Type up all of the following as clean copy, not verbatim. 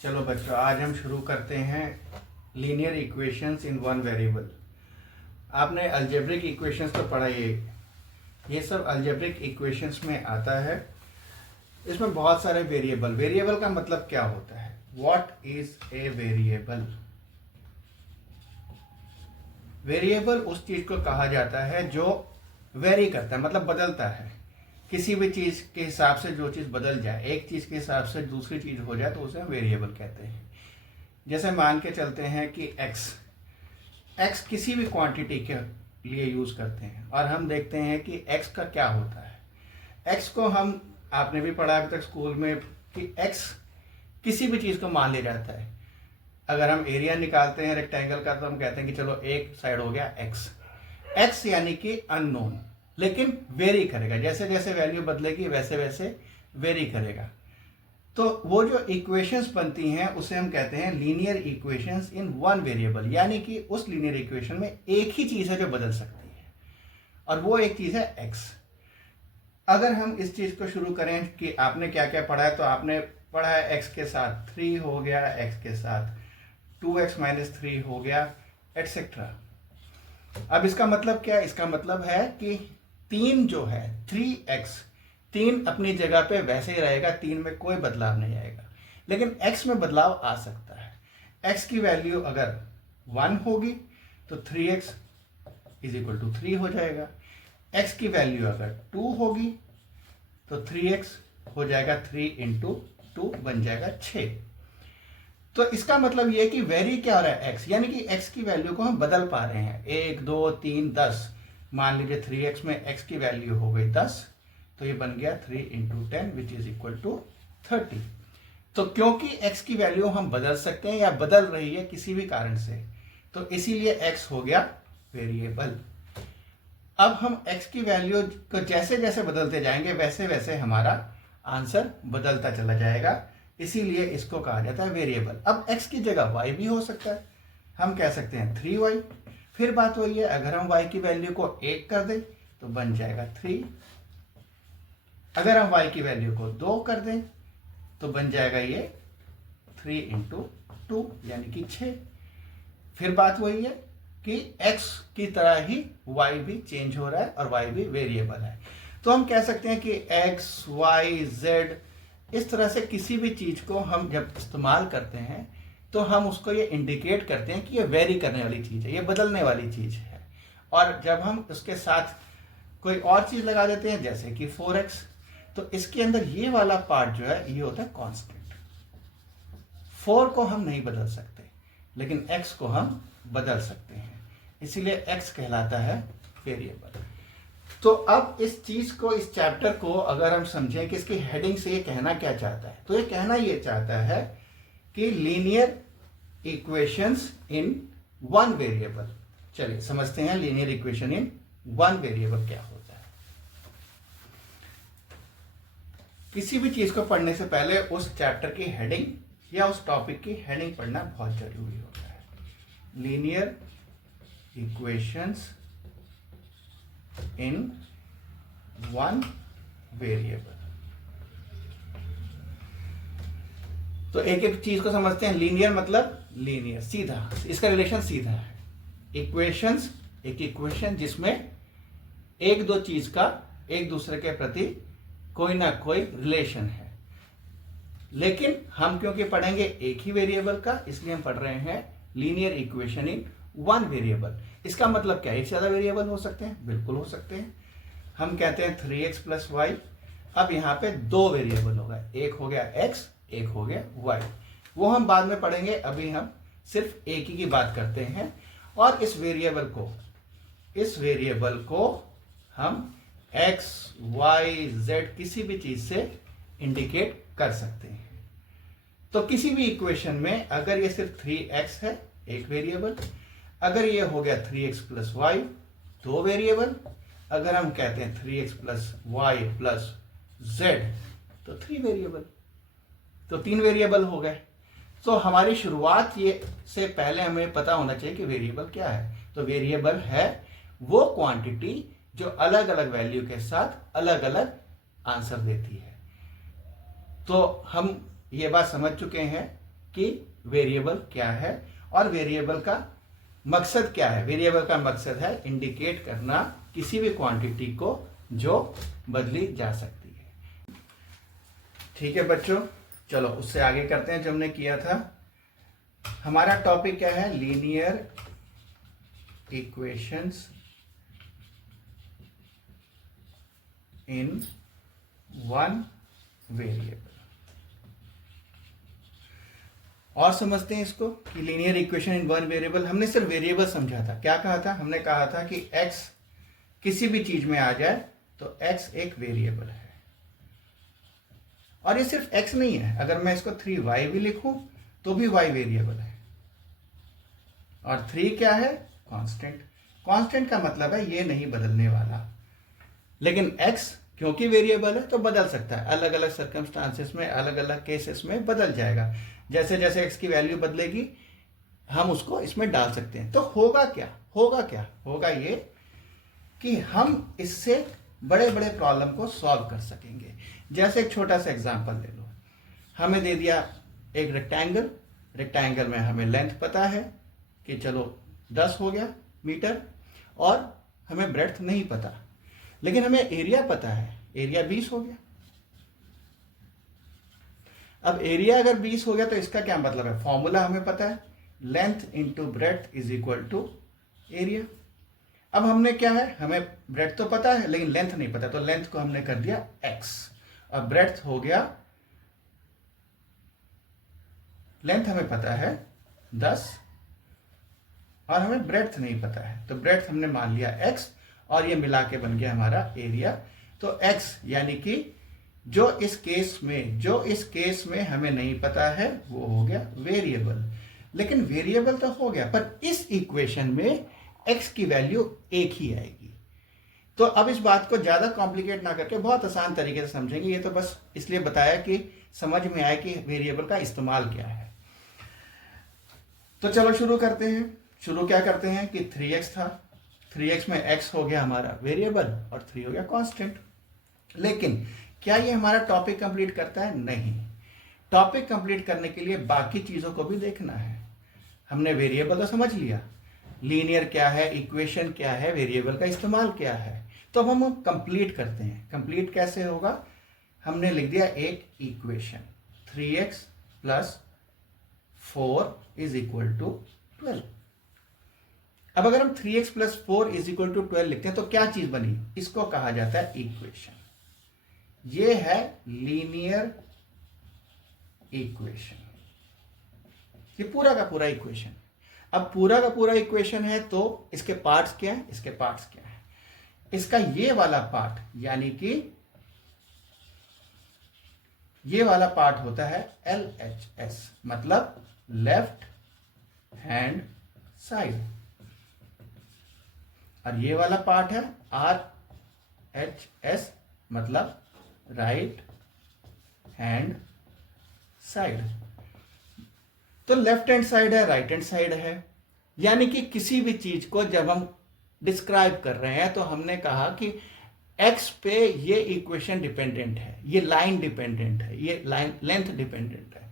चलो बच्चों, आज हम शुरू करते हैं linear equations in one variable. आपने अलजेब्रिक इक्वेशंस तो पढ़ा ये सब अलजेब्रिक इक्वेशंस में आता है। इसमें बहुत सारे वेरिएबल का मतलब क्या होता है? What is a variable? Variable उस चीज को कहा जाता है जो वेरी करता है, मतलब बदलता है। किसी भी चीज के हिसाब से जो चीज बदल जाए, एक चीज के हिसाब से दूसरी चीज हो जाए, तो उसे हम वेरिएबल कहते हैं। जैसे मान के चलते हैं कि x किसी भी क्वांटिटी के लिए यूज करते हैं और हम देखते हैं कि x का क्या होता है। x को हम, आपने भी पढ़ा अभी तक स्कूल में कि x किसी भी चीज को मान लिया जाता है। अगर हम एरिया निकालते हैं रेक्टेंगल का, तो हम कहते हैं कि चलो एक साइड हो गया x यानी कि अननोन, लेकिन वेरी करेगा। जैसे जैसे वैल्यू बदलेगी वैसे वैसे वेरी करेगा। तो वो जो इक्वेशंस बनती हैं उसे हम कहते हैं linear equations in one variable, यानी कि उस लीनियर इक्वेशन में एक ही चीज है जो बदल सकती है और वो एक चीज है x। अगर हम इस चीज को शुरू करें कि आपने क्या क्या पढ़ा है, तो आपने पढ़ा है x के साथ 3 हो गया, x के साथ 2x - 3 हो गया, एटसेट्रा। अब इसका मतलब क्या है? इसका मतलब है कि 3 जो है 3x, 3 अपनी जगह पे वैसे ही रहेगा, 3 में कोई बदलाव नहीं आएगा। लेकिन x में बदलाव आ सकता है। x की वैल्यू अगर 1 होगी तो 3x = 3 हो जाएगा। x की वैल्यू अगर 2 होगी तो 3x हो जाएगा, 3 × 2 बन जाएगा 6। तो इसका मतलब यह है कि वेरी क्या हो रहा है? x, यानी कि x की वैल्यू को हम बदल पा रहे हैं। 1 2 3 10, मान लीजिए 3x में x की वैल्यू हो गई 10, तो ये बन गया 3 × 10 विच इज इक्वल टू 30। तो क्योंकि x की वैल्यू हम बदल सकते हैं या बदल रही है किसी भी कारण से, तो इसीलिए x हो गया वेरिएबल। अब हम x की वैल्यू को जैसे जैसे बदलते जाएंगे वैसे वैसे हमारा आंसर बदलता चला जाएगा, इसीलिए इसको कहा जाता है वेरिएबल। अब x की जगह y भी हो सकता है, हम कह सकते हैं 3y। फिर बात वही है, अगर हम y की वैल्यू को 1 कर दें तो बन जाएगा 3। अगर हम y की वैल्यू को 2 कर दें तो बन जाएगा ये 3 × 2 यानी कि 6। फिर बात वही है कि x की तरह ही y भी चेंज हो रहा है और y भी वेरिएबल है। तो हम कह सकते हैं कि x, y, z, इस तरह से किसी भी चीज को हम जब इस्तेमाल करते हैं तो हम उसको ये इंडिकेट करते हैं कि ये वेरी करने वाली चीज है, ये बदलने वाली चीज है। और जब हम उसके साथ कोई और चीज लगा देते हैं जैसे कि 4x, तो इसके अंदर ये वाला पार्ट जो है ये होता है कांस्टेंट। 4 को हम नहीं बदल सकते, लेकिन x को हम बदल सकते हैं, इसीलिए x कहलाता है वेरिएबल। तो अब इस चीज को, इस चैप्टर को अगर हम समझें कि इसकी हेडिंग से ये कहना क्या चाहता है, तो ये कहना ये चाहता है कि linear equations in one variable. चलिए समझते हैं linear equation in one variable क्या होता है। किसी भी चीज को पढ़ने से पहले उस चैप्टर की हेडिंग या उस टॉपिक की हेडिंग पढ़ना बहुत जरूरी होता है। Linear equations in one variable. तो एक एक चीज को समझते हैं। लीनियर मतलब लीनियर, सीधा, इसका रिलेशन सीधा है। इक्वेशंस, एक इक्वेशन जिसमें एक दो चीज का एक दूसरे के प्रति कोई ना कोई रिलेशन है। लेकिन हम क्योंकि पढ़ेंगे एक ही वेरिएबल का, इसलिए हम पढ़ रहे हैं linear equation in one variable. इसका मतलब क्या है? एक से ज्यादा वेरिएबल हो सकते हैं? बिल्कुल हो सकते हैं। हम कहते हैं 3x + y। अब यहाँ पे 2 वेरिएबल होगा, एक हो गया x, एक हो गया y। वो हम बाद में पढ़ेंगे, अभी हम सिर्फ एक ही की बात करते हैं। और इस वेरिएबल को हम x, y, z किसी भी चीज से इंडिकेट कर सकते हैं। तो किसी भी इक्वेशन में अगर ये सिर्फ 3x है, एक वेरिएबल। अगर ये हो गया 3x + y, 2 वेरिएबल। अगर हम कहते हैं 3x + y + z, तो 3 वेरिएबल, तो 3 वेरिएबल हो गए। तो हमारी शुरुआत ये से पहले हमें पता होना चाहिए कि वेरिएबल क्या है। तो वेरिएबल है वो क्वांटिटी जो अलग अलग वैल्यू के साथ अलग अलग आंसर देती है। तो हम ये बात समझ चुके हैं कि वेरिएबल क्या है और वेरिएबल का मकसद क्या है। वेरिएबल का मकसद है इंडिकेट करना किसी भी क्वांटिटी को जो बदली जा सकती है। ठीक है बच्चों, चलो उससे आगे करते हैं जो हमने किया था। हमारा टॉपिक क्या है? Linear equations in one variable. और समझते हैं इसको कि linear equation in one variable. हमने सिर्फ वेरिएबल समझा था। क्या कहा था? हमने कहा था कि x किसी भी चीज में आ जाए तो x एक वेरिएबल है। और ये सिर्फ x नहीं है, अगर मैं इसको 3y भी लिखूं तो भी y वेरिएबल है। और 3 क्या है? कांस्टेंट। कांस्टेंट का मतलब है ये नहीं बदलने वाला। लेकिन x क्योंकि वेरिएबल है तो बदल सकता है, अलग अलग सर्कमस्टांसेस में, अलग अलग केसेस में बदल जाएगा। जैसे जैसे x की वैल्यू बदलेगी हम उसको इसमें डाल सकते हैं। तो होगा क्या? होगा ये कि हम इससे बड़े बड़े प्रॉब्लम को सॉल्व कर सकेंगे। जैसे एक छोटा सा एग्जांपल ले लो। हमें दे दिया एक रेक्टेंगल में हमें लेंथ पता है कि चलो 10 हो गया मीटर, और हमें ब्रेड्थ नहीं पता, लेकिन हमें एरिया पता है, एरिया 20 हो गया। अब एरिया अगर 20 हो गया तो इसका क्या मतलब है? फॉर्मूला हमें पता है, length into breadth is equal to area. अब हमने क्या है, हमें ब्रेड्थ तो पता है लेकिन लेंथ नहीं पता, तो लेंथ को हमने कर दिया x। अब ब्रेड्थ हो गया, लेंथ हमें पता है 10 और हमें ब्रेड्थ नहीं पता है, तो ब्रेड्थ हमने मान लिया x और ये मिला के बन गया हमारा एरिया। तो x यानी कि जो इस केस में हमें नहीं पता है वो हो गया वेरिएबल। लेकिन वेरिएबल तो हो गया, पर इस इक्वेशन में x की वैल्यू एक ही आएगी। तो अब इस बात को ज्यादा कॉम्प्लिकेट ना करके बहुत आसान तरीके से समझेंगे। ये तो बस इसलिए बताया कि समझ में आए कि वेरिएबल का इस्तेमाल क्या है। तो चलो शुरू करते हैं। शुरू क्या करते हैं कि 3x था, 3x में x हो गया हमारा वेरिएबल और 3 हो गया कांस्टेंट। लेकिन क्या ये हमारा टॉपिक कंप्लीट करता है? नहीं। टॉपिक कंप्लीट करने के लिए बाकी चीजों को भी देखना है। हमने वेरिएबल तो समझ लिया, लीनियर क्या है, इक्वेशन क्या है, वेरिएबल का इस्तेमाल क्या है। तो अब हम कंप्लीट करते हैं। कंप्लीट कैसे होगा? हमने लिख दिया एक equation 3x plus 4 is equal to 12। अब अगर हम 3x plus 4 is equal to 12 लिखते हैं तो क्या चीज बनी? इसको कहा जाता है इक्वेशन। ये है लीनियर इक्वेशन, ये पूरा का पूरा इक्वेशन। अब पूरा का पूरा इक्वेशन है तो इसके पार्ट्स क्या है? इसके पार्ट्स क्या है? इसका ये वाला पार्ट यानी कि ये वाला पार्ट होता है LHS, मतलब लेफ्ट हैंड साइड, और ये वाला पार्ट है RHS, मतलब राइट हैंड साइड। तो लेफ्ट हैंड साइड है, राइट हैंड साइड है, यानी कि किसी भी चीज को जब हम डिस्क्राइब कर रहे हैं तो हमने कहा कि x पे ये इक्वेशन डिपेंडेंट है, ये लाइन डिपेंडेंट है, ये लाइन लेंथ डिपेंडेंट है।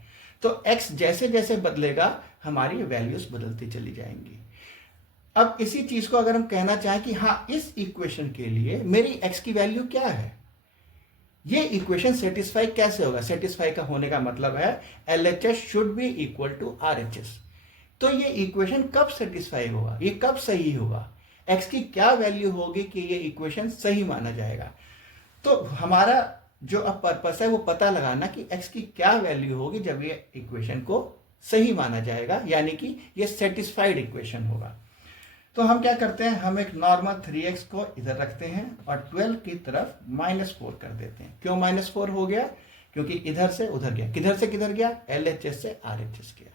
तो x जैसे जैसे बदलेगा हमारी वैल्यूज बदलती चली जाएंगी। अब इसी चीज को अगर हम कहना चाहें कि हाँ इस इक्वेशन के लिए मेरी x की वैल्यू क्या है, ये इक्वेशन सेटिस्फाई कैसे होगा? सेटिस्फाई का होने का मतलब है LHS should be equal to RHS। तो ये इक्वेशन कब सेटिस्फाई होगा, ये कब सही होगा, x की क्या वैल्यू होगी कि ये इक्वेशन सही माना जाएगा? तो हमारा जो अब पर्पस है वो पता लगाना कि x की क्या वैल्यू होगी जब ये इक्वेशन को सही माना जाएगा, यानी कि ये सेटिस्फाइड इक्वेशन होगा। तो हम क्या करते हैं, हम एक नॉर्मल 3x को इधर रखते हैं और 12 की तरफ -4 कर देते हैं। क्यों -4 हो गया? क्योंकि इधर से उधर गया। किधर से किधर गया? LHS से RHS गया।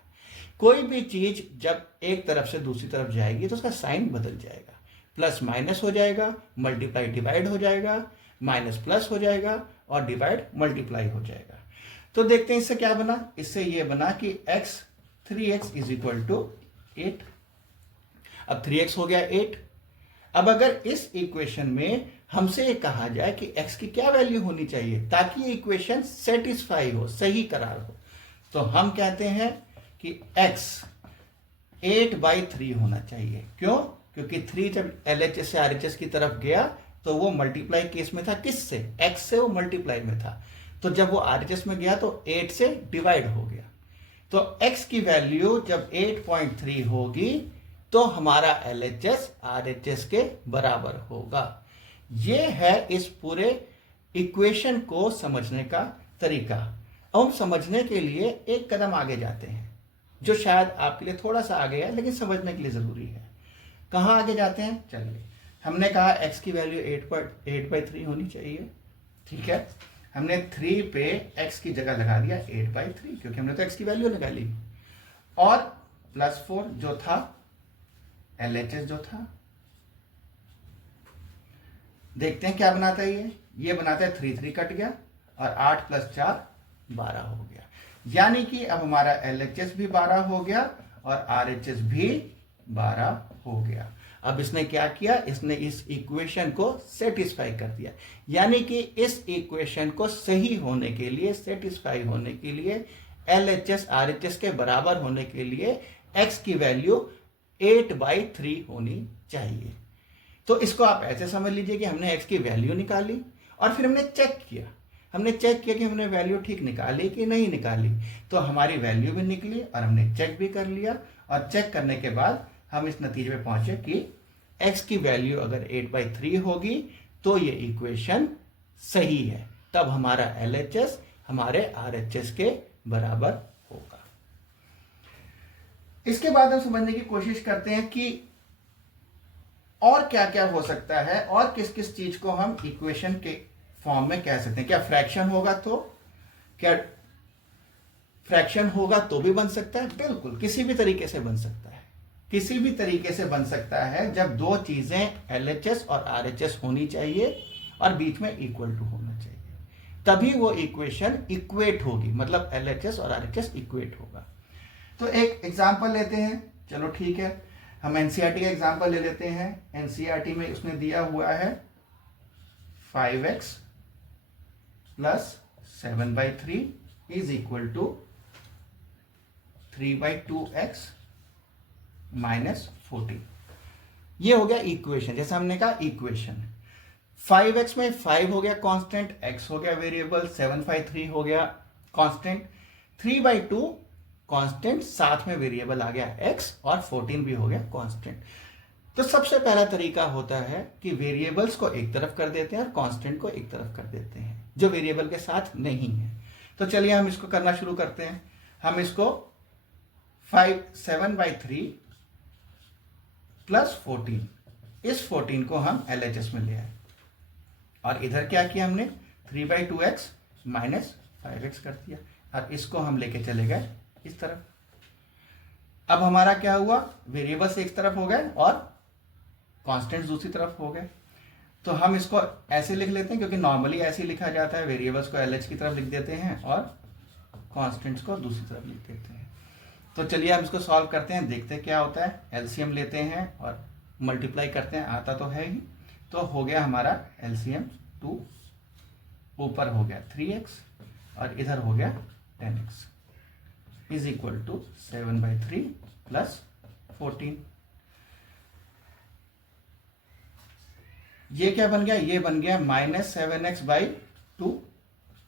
कोई भी चीज जब एक तरफ से दूसरी तरफ जाएगी तो उसका साइन बदल जाएगा, प्लस माइनस हो जाएगा, मल्टीप्लाई डिवाइड हो जाएगा, माइनस प्लस हो जाएगा और डिवाइड मल्टीप्लाई हो जाएगा। तो देखते हैं इससे क्या बना। इससे ये बना कि 3x इज इक्वल टू 8। अब 3x हो गया 8। अब अगर इस इक्वेशन में हमसे ये कहा जाए कि x की क्या वैल्यू होनी चाहिए ताकि ये इक्वेशन सेटिस्फाई हो, सही करार हो, तो हम कहते हैं कि x 8/3 होना चाहिए। क्यों? क्योंकि 3 जब LHS से RHS की तरफ गया तो वो मल्टीप्लाई केस में था, किससे? x से वो मल्टीप्लाई में था। तो जब वो RHS में गया तो 8 से डिवाइड हो गया। तो x की वैल्यू जब 8.3 होगी तो हमारा LHS RHS के बराबर होगा। ये है इस पूरे इक्वेशन को समझने का तरीका। अब हम समझने के लिए एक कदम आगे जाते हैं, जो शायद आपके लिए थोड़ा सा आगे है लेकिन समझने के लिए जरूरी है। कहाँ आगे जाते हैं? चलिए, हमने कहा x की वैल्यू 8/3 होनी चाहिए, ठीक है। हमने 3 पे x की जगह लगा दिया 8/3, क्योंकि हमने तो x की वैल्यू निकाली। और +4 जो था LHS जो था, देखते हैं क्या बनाता है ये बनाता है 3 कट गया और 8 + 4 12 हो गया। यानी कि अब हमारा LHS भी 12 हो गया और RHS भी 12 हो गया। अब इसने क्या किया? इसने इस इक्वेशन को सेटिस्फाई कर दिया। यानी कि इस इक्वेशन को सही होने के लिए, सेटिस्फाई होने के लिए, LHS RHS के बराबर होने के लिए x की वैल्यू 8/3 होनी चाहिए। तो इसको आप ऐसे समझ लीजिए कि हमने x की वैल्यू निकाली और फिर हमने चेक किया। कि हमने वैल्यू ठीक निकाली कि नहीं निकाली। तो हमारी वैल्यू भी निकली और हमने चेक भी कर लिया, और चेक करने के बाद हम इस नतीजे पे पहुंचे कि x की वैल्यू अगर 8/3 होगी तो ये इक्वेशन सही है। तब हमारा LHS हमारे RHS के बराबर होगा। इसके बाद हम समझने की कोशिश करते हैं कि और क्या क्या हो सकता है और किस किस चीज को हम इक्वेशन के फॉर्म में कह सकते हैं। क्या फ्रैक्शन होगा तो? क्या फ्रैक्शन होगा तो भी बन सकता है? बिल्कुल, किसी भी तरीके से बन सकता है। किसी भी तरीके से बन सकता है जब दो चीजें LHS और RHS होनी चाहिए और बीच में इक्वल टू होना चाहिए, तभी वो इक्वेशन इक्वेट होगी। मतलब LHS और RHS इक्वेट होगा। तो एक एग्जांपल लेते हैं। चलो ठीक है, हम NCERT का एग्जांपल ले लेते हैं। NCERT में उसने दिया हुआ है 5x + 7/3 = 3/2x - 14। ये हो गया इक्वेशन। जैसे हमने कहा इक्वेशन 5x में 5 हो गया कांस्टेंट, x हो गया वेरिएबल, 7/3 हो गया कांस्टेंट, 3/2 कांस्टेंट, साथ में वेरिएबल आ गया x, और 14 भी हो गया कांस्टेंट। तो सबसे पहला तरीका होता है कि वेरिएबल्स को एक तरफ कर देते हैं और कांस्टेंट को एक तरफ कर देते हैं जो वेरिएबल के साथ नहीं है। तो चलिए हम इसको करना शुरू करते हैं। हम इसको 7/3 + 14, इस 14 को हम LHS में ले आए और इधर क्या किया हमने? 3/2x - 5x कर दिया और इसको हम लेके चले गए इस तरफ। अब हमारा क्या हुआ? वेरिएबल्स एक तरफ हो गए और कांस्टेंट्स दूसरी तरफ हो गए। तो हम इसको ऐसे लिख लेते हैं, क्योंकि नॉर्मली ऐसे लिखा जाता है, वेरिएबल्स को LH की तरफ लिख देते हैं और कांस्टेंट्स को दूसरी तरफ लिख देते हैं। तो चलिए हम इसको सॉल्व करते हैं, देखते हैं क्या होता है। LCM लेते हैं और मल्टीप्लाई करते हैं, आता तो है ही। तो हो गया हमारा LCM 2, ऊपर हो गया 3x और इधर हो गया 10x = 7/3 + 14। ये क्या बन गया? ये बन गया -7x/2,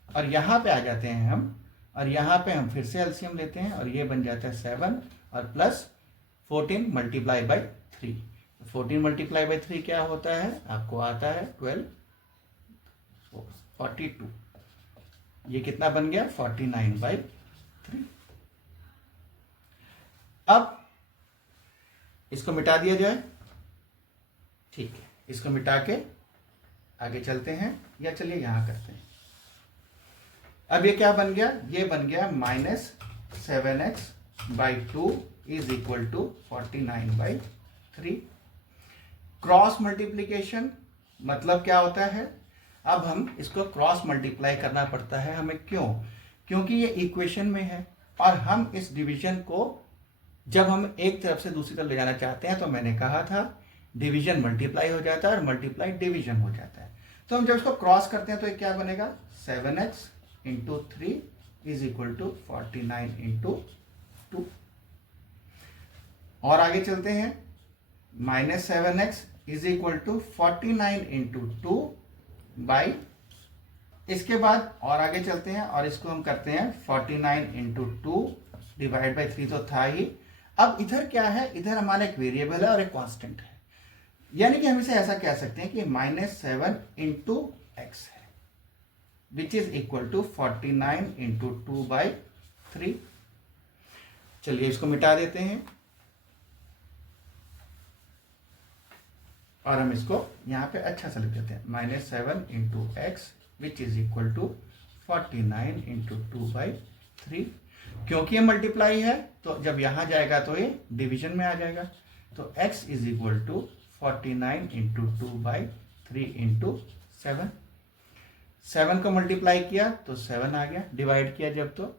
और यहां पे आ जाते हैं हम, और यहां पे हम फिर से एलसीएम लेते हैं और ये बन जाता है 7 और +14 × 3। 14 × 3 क्या होता है? आपको आता है 12, 42। ये कितना बन गया? 49/3। अब इसको मिटा दिया जाए, ठीक है। इसको मिटा के आगे चलते हैं, या चलिए यहां करते हैं। अब ये क्या बन गया? ये बन गया -7x/2 = 49/3। क्रॉस मल्टीप्लीकेशन मतलब क्या होता है? अब हम इसको क्रॉस मल्टीप्लाई करना पड़ता है हमें। क्यों? क्योंकि ये इक्वेशन में है और हम इस डिवीजन को जब हम एक तरफ से दूसरी तरफ ले जाना चाहते हैं, तो मैंने कहा था डिवीजन मल्टीप्लाई हो जाता है और मल्टीप्लाई डिवीजन हो जाता है। तो हम जब इसको क्रॉस करते हैं तो ये क्या बनेगा? 7x × 3 = 49 × 2। और आगे चलते हैं, -7x is equal to 49 into 2 by, इसके बाद और आगे चलते हैं और इसको हम करते हैं 49 इंटू 2 डिवाइड बाई 3 तो था ही। अब इधर क्या है, इधर हमारा एक वेरिएबल है और एक कांस्टेंट है, यानी कि हम इसे ऐसा कह सकते हैं कि -7 इंटू एक्स है, which is equal to 49 into 2 by 3। चलिए इसको मिटा देते हैं और हम इसको यहां पे अच्छा सा लिख देते हैं, -7 into x which is equal to 49 into 2 by 3। क्योंकि ये मल्टीप्लाई है तो जब यहां जाएगा तो ये डिवीजन में आ जाएगा, तो x is equal to 49 into 2 by 3 into 7। 7 को मल्टीप्लाई किया तो 7 आ गया, डिवाइड किया जब तो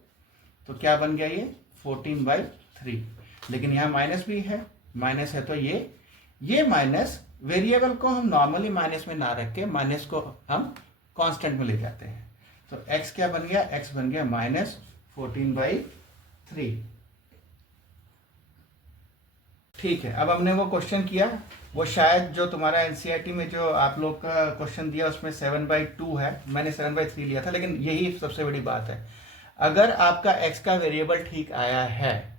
क्या बन गया ये 14 बाई 3। लेकिन यहाँ माइनस भी है, माइनस है तो ये माइनस वेरिएबल को हम नॉर्मली माइनस में ना रख के माइनस को हम कांस्टेंट में ले जाते हैं, तो x क्या बन गया, x बन गया -14 बाई 3। ठीक है, अब हमने वो क्वेश्चन किया, वो शायद जो तुम्हारा एनसीईआरटी में जो आप लोग का क्वेश्चन दिया उसमें 7/2 है, मैंने 7/3 लिया था, लेकिन यही सबसे बड़ी बात है, अगर आपका x का वेरिएबल ठीक आया है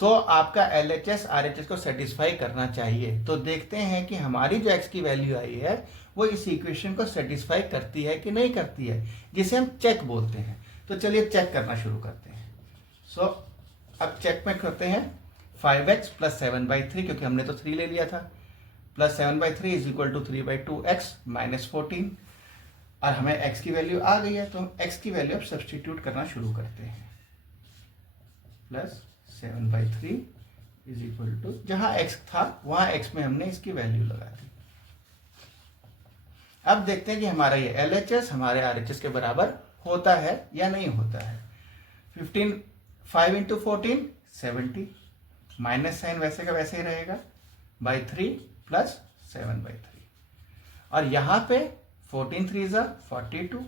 तो आपका LHS RHS को सेटिस्फाई करना चाहिए। तो देखते हैं कि हमारी जो x की वैल्यू आई है वो इस इक्वेशन को सेटिस्फाई करती है कि नहीं करती है, जिसे हम चेक बोलते हैं। तो चलिए चेक करना शुरू करते हैं। सो अब चेक में करते हैं 5x प्लस 7/3, क्योंकि हमने तो 3 ले लिया था, plus 7/3 is equal to 3/2x minus 14, और हमें x की वैल्यू आ गई है तो हम x की वैल्यू अब सब्सटीट्यूट करना शुरू करते हैं। प्लस 7/3 इज इक्वल टू, जहां x था वहां x में हमने इसकी वैल्यू लगा दी। अब देखते हैं कि हमारा ये LHS हमारे RHS के बराबर होता है या नहीं होता है। 5 इंटू 14 70, माइनस साइन वैसे का वैसे ही रहेगा, बाई 3 प्लस 7/3, और यहाँ पे 14 3 42,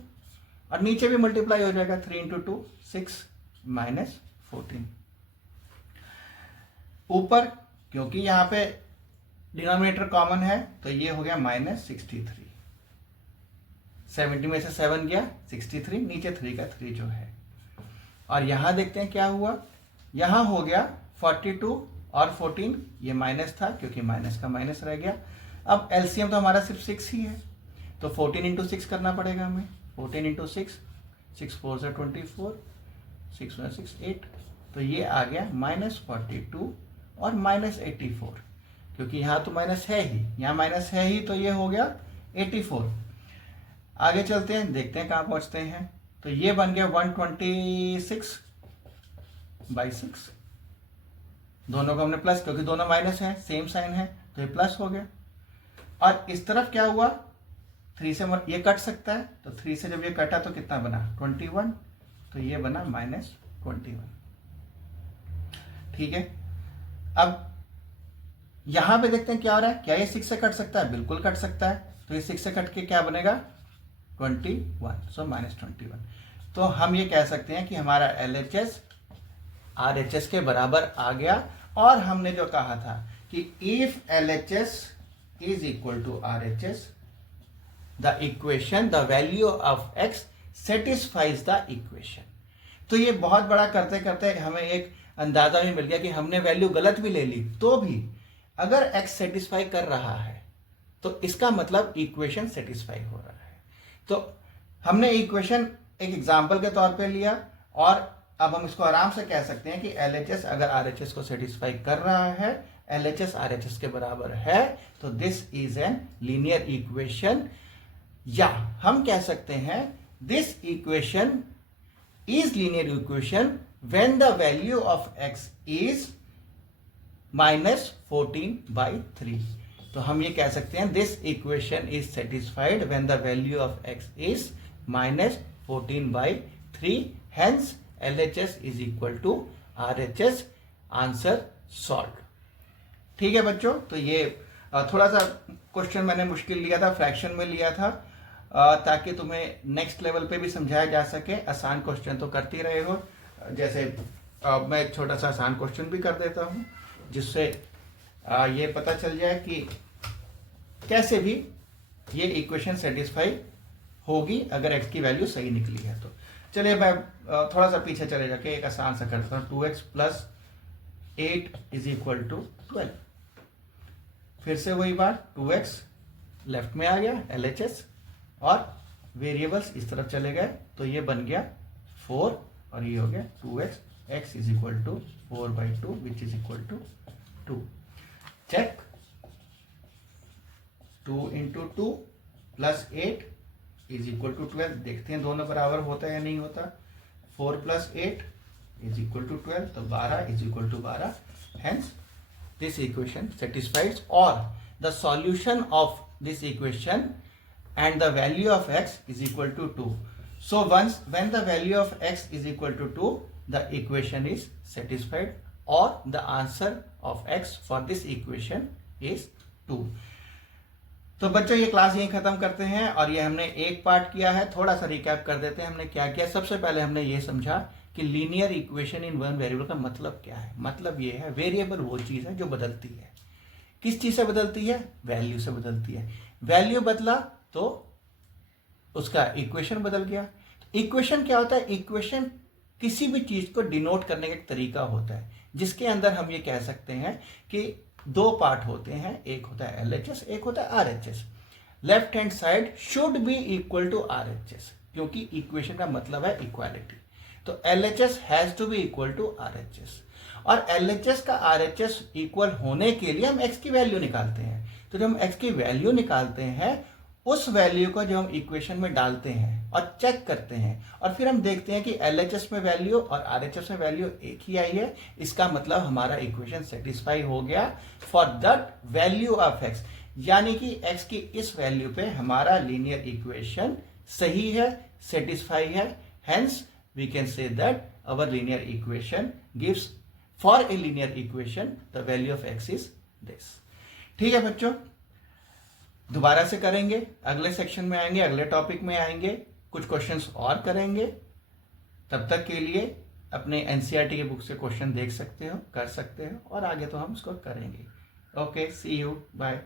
और नीचे भी मल्टीप्लाई हो जाएगा, 3 इंटू 2 6 माइनस 14। ऊपर क्योंकि यहाँ पे डिनोमिनेटर कॉमन है तो ये हो गया -63, 70 में से 7 गया 63, नीचे 3 का 3 जो है, और यहां देखते हैं क्या हुआ, यहां हो गया 42 और 14, ये माइनस था क्योंकि माइनस का माइनस रह गया। अब एलसीएम तो हमारा सिर्फ 6 ही है, तो 14 इंटू 6 करना पड़ेगा हमें, 14 इंटू 6, 6 4 से 24, 6 6 8, तो ये आ गया -42 और -84, क्योंकि यहाँ तो माइनस है ही, यहाँ माइनस है ही, तो ये हो गया 84। आगे चलते हैं, देखते हैं कहाँ पहुँचते हैं, तो ये बन गया 126/6, दोनों को हमने प्लस, क्योंकि दोनों माइनस है, सेम साइन है, तो ये प्लस हो गया। और इस तरफ क्या हुआ, 3 से ये कट सकता है, तो 3 से जब ये कटा तो कितना बना 21, तो ये बना -21। ठीक है, अब यहां पे देखते हैं क्या हो रहा है, क्या ये 6 से कट सकता है, बिल्कुल कट सकता है, तो ये 6 से कट के क्या बनेगा 21, सो -21। तो हम ये कह सकते हैं कि हमारा LHS RHS के बराबर आ गया, और हमने जो कहा था कि if LHS is equal to RHS the equation the value of x satisfies the equation. तो ये बहुत बड़ा करते करते हमें एक अंदाजा भी मिल गया कि हमने वैल्यू गलत भी ले ली तो भी अगर x सेटिस्फाई कर रहा है तो इसका मतलब इक्वेशन सेटिस्फाई हो रहा है। तो हमने इक्वेशन एक एग्जाम्पल के तौर पे लिया, और अब हम इसको आराम से कह सकते हैं कि LHS अगर RHS को सेटिस्फाई कर रहा है, LHS RHS के बराबर है, तो this is an linear equation, या हम कह सकते हैं this equation is linear equation when the value of x is -14/3। तो हम ये कह सकते हैं this equation is satisfied when the value of x is -14/3, hence LHS is equal to RHS, answer solve. ठीक है बच्चों, तो ये थोड़ा सा क्वेश्चन मैंने मुश्किल लिया था, फ्रैक्शन में लिया था, ताकि तुम्हें नेक्स्ट लेवल पे भी समझाया जा सके। आसान क्वेश्चन तो करते रहे हो, जैसे मैं एक छोटा सा आसान क्वेश्चन भी कर देता हूँ जिससे ये पता चल जाए कि कैसे भी ये इक्वेशन सेटिस्फाई होगी अगर x की वैल्यू सही निकली है तो। चलिए मैं थोड़ा सा पीछे चले जाके एक आसान सा करता हूँ। 2x plus 8 is equal to 12। फिर से वही बात, 2x लेफ्ट में आ गया LHS और वेरिएबल्स इस तरफ चले गए तो ये बन गया 4 और ये हो गया 2x, x is equal to 4/2 which is equal to 2। Check, 2 into 2 plus 8 is equal to 12। देखते हैं दोनों बराबर होता है या नहीं होता। 4 प्लस 8 इज इक्वल टू 12, तो 12 is equal to 12। Hence this equation satisfies और the solution of this equation and the value of x is equal to 2. So when the value of x is equal to 2, the equation is satisfied or the answer of x for this equation is 2. तो बच्चों ये class यहीं खत्म करते हैं और ये हमने एक पार्ट किया है। थोड़ा सा रिकैप कर देते हैं हमने क्या किया। सबसे पहले हमने ये समझा कि linear equation in one variable का मतलब क्या है। मतलब ये है वेरिएबल वो चीज है जो बदलती है। किस चीज से बदलती है? वैल्यू से बदलती है। वैल्यू बदला तो उसका इक्वेशन बदल गया। इक्वेशन क्या होता है? इक्वेशन किसी भी चीज को डिनोट करने का एक तरीका होता है जिसके अंदर हम ये कह सकते हैं कि दो पार्ट होते हैं, एक होता है LHS, एक होता है RHS। Left hand side should be equal to RHS क्योंकि इक्वेशन का मतलब है इक्वालिटी। तो LHS has to be equal to RHS और LHS का RHS इक्वल होने के लिए हम x की वैल्यू निकालते हैं। तो जब हम x की वैल्यू निकालते हैं उस वैल्यू को जब हम इक्वेशन में डालते हैं और चेक करते हैं और फिर हम देखते हैं कि LHS में वैल्यू और RHS में वैल्यू एक ही आई है, इसका मतलब हमारा इक्वेशन सेटिस्फाई हो गया for that value of x। यानी कि x की इस वैल्यू पे हमारा लीनियर इक्वेशन सही है, सेटिस्फाई है। Hence we can say that our linear equation gives for a linear equation the value of x is this. ठीक है बच्चों, दोबारा से करेंगे, अगले सेक्शन में आएंगे, अगले टॉपिक में आएंगे, कुछ क्वेश्चंस और करेंगे। तब तक के लिए अपने एनसीईआरटी के बुक से क्वेश्चन देख सकते हो, कर सकते हो और आगे तो हम उसको करेंगे। Okay, see you, bye.